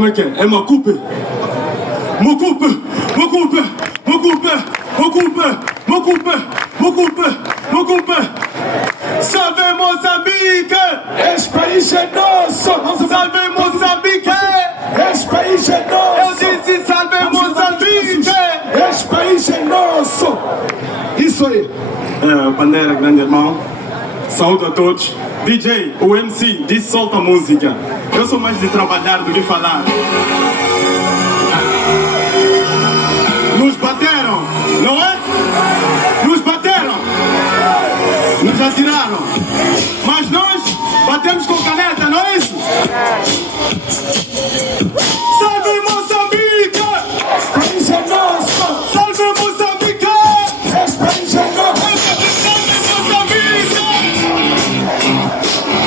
Como é que é? É Mocupe? Mocupe! Mocupe! Mocupe! Mocupe! Mocupe! Mocupe! Mocupe! Salve Moçambique! Este país é nosso! Salve Moçambique! Este país é Eu nosso! disse salve Moçambique! Este país é nosso! Isso aí! Bandeira, grande irmão. Saúde a todos. DJ, o MC, disse solta a música. Eu sou mais de trabalhar do que falar. Nos bateram, não é? Nos bateram. Nos atiraram. Mas nós batemos com caneta, não é isso? Salve Moçambique! Este país é nosso! Salve Moçambique! Este país é nosso!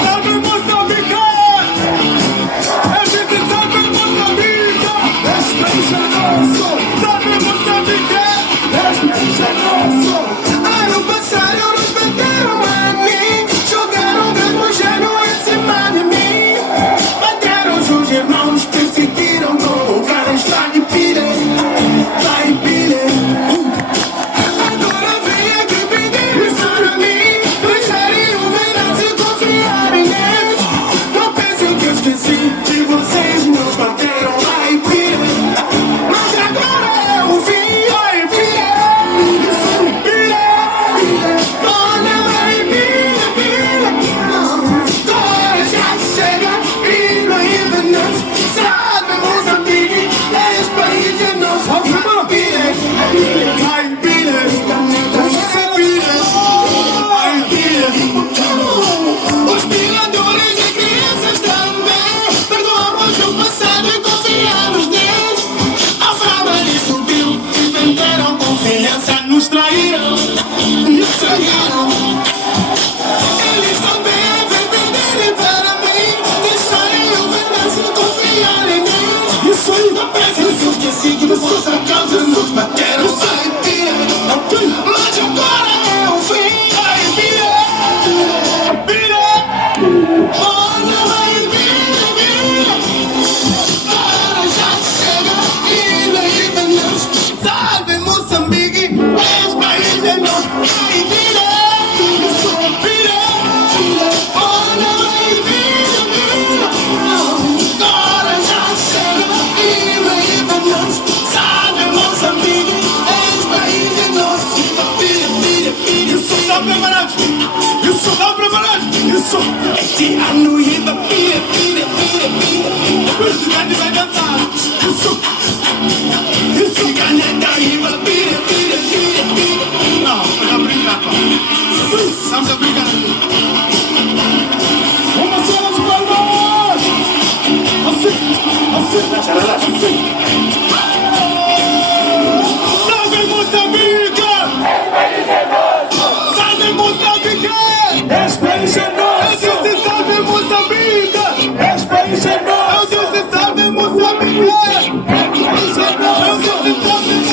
Salve Moçambique! Eu disse salve Moçambique! Este país é nosso! Salve Moçambique! Este país é nosso! Ano passado nos bateram a mim, jogaram granujano em cima de mim. Bateram os irmãos, perseguiram com o cães, lá de pilha, lá de pilha. Agora vem aqui pedir isso pra mim, deixarem o veneno se confiar em Deus. Não pensem que eu esqueci de vocês, nos bateram lá em pilha. Mas agora é o fim, lá em pilha. Os piladores de crianças também perdoamos o passado e confiamos neles. A fama lhes subiu e venderam confiança. Nos traíram, nos traíram. Eles também venderem para mim, deixarem o vendaço e confiarem neles. Isso aí! Não pensem que eu esqueci que por vossa causa nos bateram. Sai, pira, mas agora é o fim. Ai, pira, pira. Olha, vai, pira, pira. Agora já chega e daí venhamos. Salve Moçambique, este país é nosso. Ai, pira, pira. Olha, vai, pira, pira. Agora já chega e daí venhamos. Salve Moçambique, este país é nosso. Pira, pira, pira. Isso, tá preparado? Isso, tá preparado? Isso! Este ano riba, pira, pira, pira, pira. O presidente vai dançar! Isso! Isso, caneta riba, pira, pira, pira, pira. Não, estamos a brincar, pá! Estamos a brincar aqui! Uma cena de palmas! Assim! Salve Moçambique! Salve Moçambique! Este país é Eu nosso! disse salve Moçambique! Este país é Eu nosso! disse salve Moçambique! Eu disse salve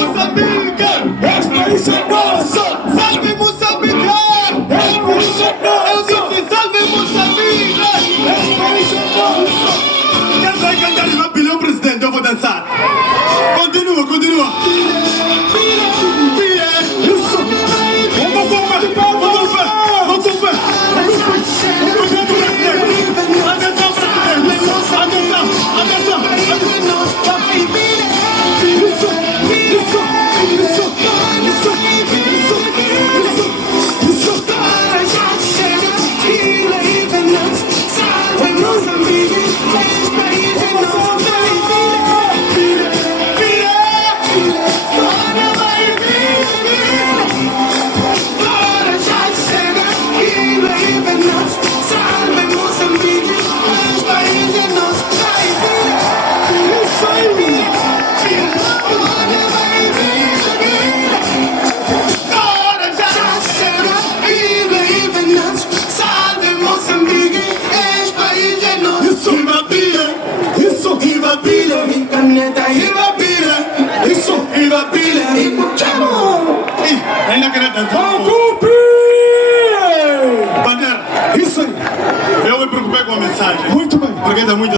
Moçambique! Este país é nosso! Salve Moçambique! Este país é Eu nosso! disse salve Moçambique! Este país é nosso! Quem vai cantar de papilhão, presidente? Eu vou dançar! Continua, continua! Isso! Uma forma de palmas! Agora já chega e daí venhamos. Salve Moçambique, este país é nosso. Pira, pira, pira. Olha, vai, pira, pira. Agora já chega e daí venhamos. Salve Moçambique, este país é nosso. Vai, pira, Isso aí! pira. Olha, vai, pira, pira. Agora já chega e daí venhamos. Salve Moçambique, este país é nosso. Isso! Viva Pira! Isso! Viva Pira! Mi caneta e Viva Pira! Isso! Viva Pira! e escuchamos. Ih, ainda queria dançar um pouco. Ocupe! Bandeira, Isso aí! eu me preocupei com a mensagem. Muito bem! Porque tem muita